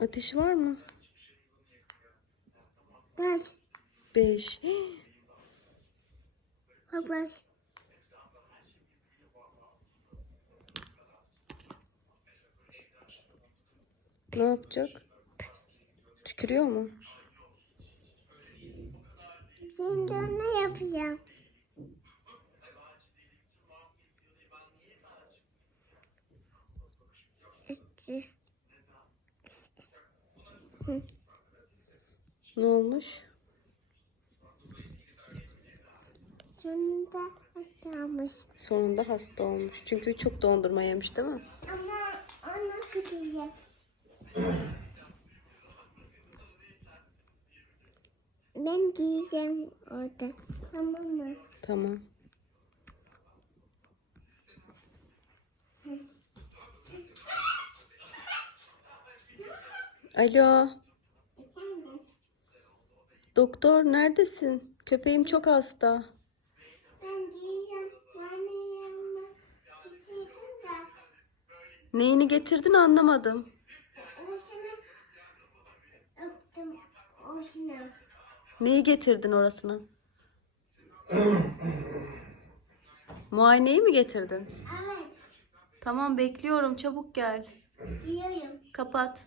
Ateşi var mı? Baş. Beş. Bak baş. Ne yapacak? Tükürüyor mu? Şimdi ne yapacağım? İşte. Ne olmuş? Sonunda hastamış. Sonunda hasta olmuş. Çünkü çok dondurma yemiş değil mi? Ama ona gideceğim. Ben giyeceğim orada. Tamam mı? Tamam. Alo, Efendim? doktor neredesin? Köpeğim çok hasta. Ben giyeceğim. Anne yanına gidecektim de. Neyini getirdin anlamadım. Orasını öptüm. Orasını. Neyi getirdin orasına? Muayeneyi mi getirdin? Evet. Tamam bekliyorum çabuk gel. Giyiyorum. Kapat.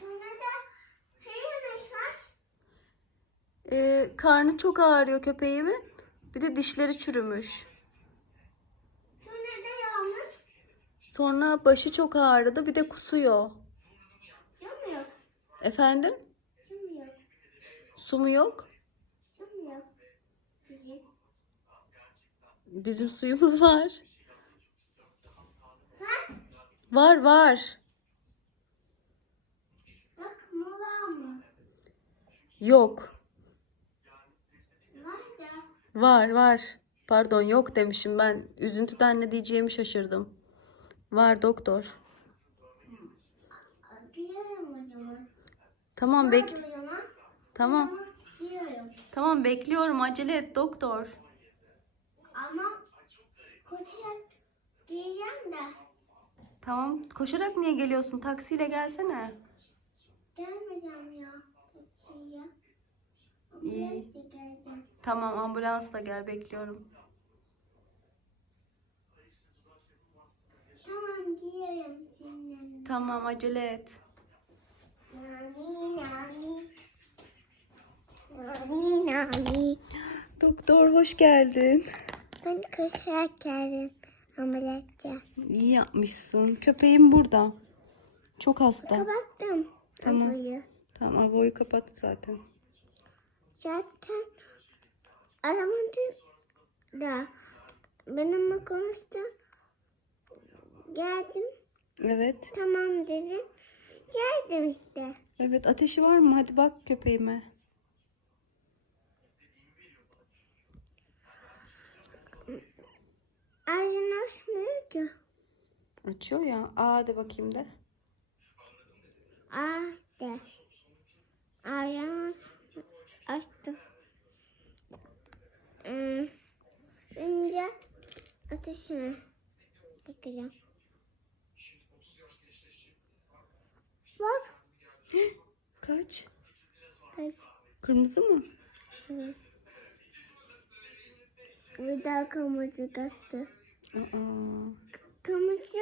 Sonra da heyemiz var. Ee, karnı çok ağrıyor köpeğimin. Bir de dişleri çürümüş. Sonra da yağmur. Sonra başı çok ağrıdı bir de kusuyor. Su mu yok? Efendim? Su mu yok? Su mu yok? Su mu yok? Bizim. Bizim suyumuz var. Ha? Var var. Bak var mı? Yok. Var. Var. Pardon yok demişim ben. Üzüntüden ne diyeceğimi şaşırdım. Var doktor. Tamam bek. Tamam. Tamam bekliyorum acele et doktor. Ama koşarak giyeceğim de. Tamam. Koşarak niye geliyorsun? Taksiyle gelsene. Gelmeyeceğim ya. Taksiye. İyi. Geleceğim. Tamam ambulansla gel bekliyorum. Tamam giyiyorum senin. Tamam acele et. Nani nani. Nani nani. Doktor hoş geldin. Ben koşarak geldim ameliyatça. İyi yapmışsın. Köpeğim burada. Çok hasta. Kapattım. Tamam. kapıyı. Tamam avoyu kapattı zaten. Zaten aramadım da benimle konuştu. Geldim. Evet. Tamam dedim. Geldim işte. Evet ateşi var mı? Hadi bak köpeğime. Ağzını açmıyor ki. Açıyor ya. Aa de bakayım de. Aa de. Ağzını aç- açtım. Ee, şimdi ateşine bakacağım. Bak. Kaç? Kaç. Kırmızı mı? Evet. Bir daha kırmızı kaçtı. Aa. Kırmızı.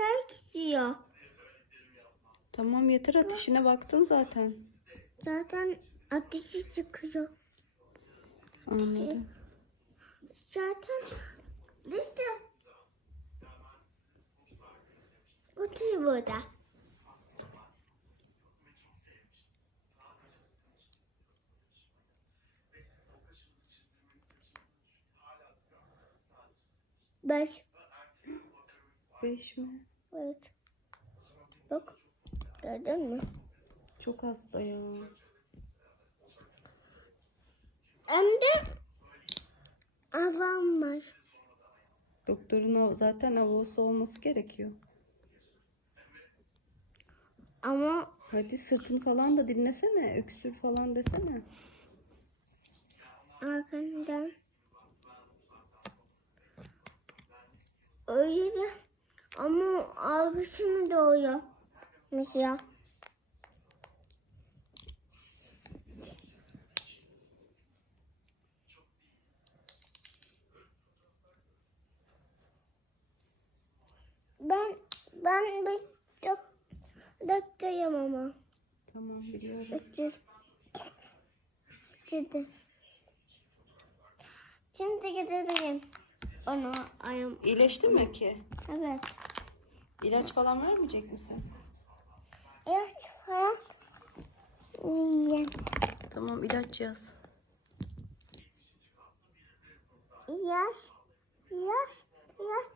Tamam yeter ateşine baktın zaten. Zaten ateşi çıkıyor. Anladım. Zaten işte oturuyor burada. Beş. Beş mi? Evet. Bak. Gördün mü? Çok hasta ya. Hem de avam var. Doktorun zaten avosu olması gerekiyor. Ama Hadi sırtın falan da dinlesene. Öksür falan desene. arkamdan öyle de ama algısını doğuyormuş ya. Ben ben bir doktorum ama. Tamam biliyorum. Doktor. Gidi. Şimdi gidebilirim. Ona ayım. İyileştin mi ki? Evet. İlaç falan vermeyecek misin? İlaç falan. İyi. Tamam ilaç yaz. İlaç. İlaç. İlaç.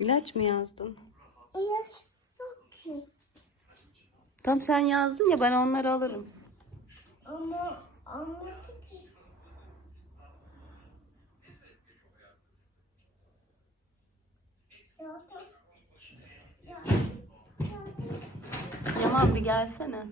İlaç mı yazdın? İlaç yok ki. Tam sen yazdın ya ben onları alırım. Ama Zaten- zaten- Yaman bir gelsene.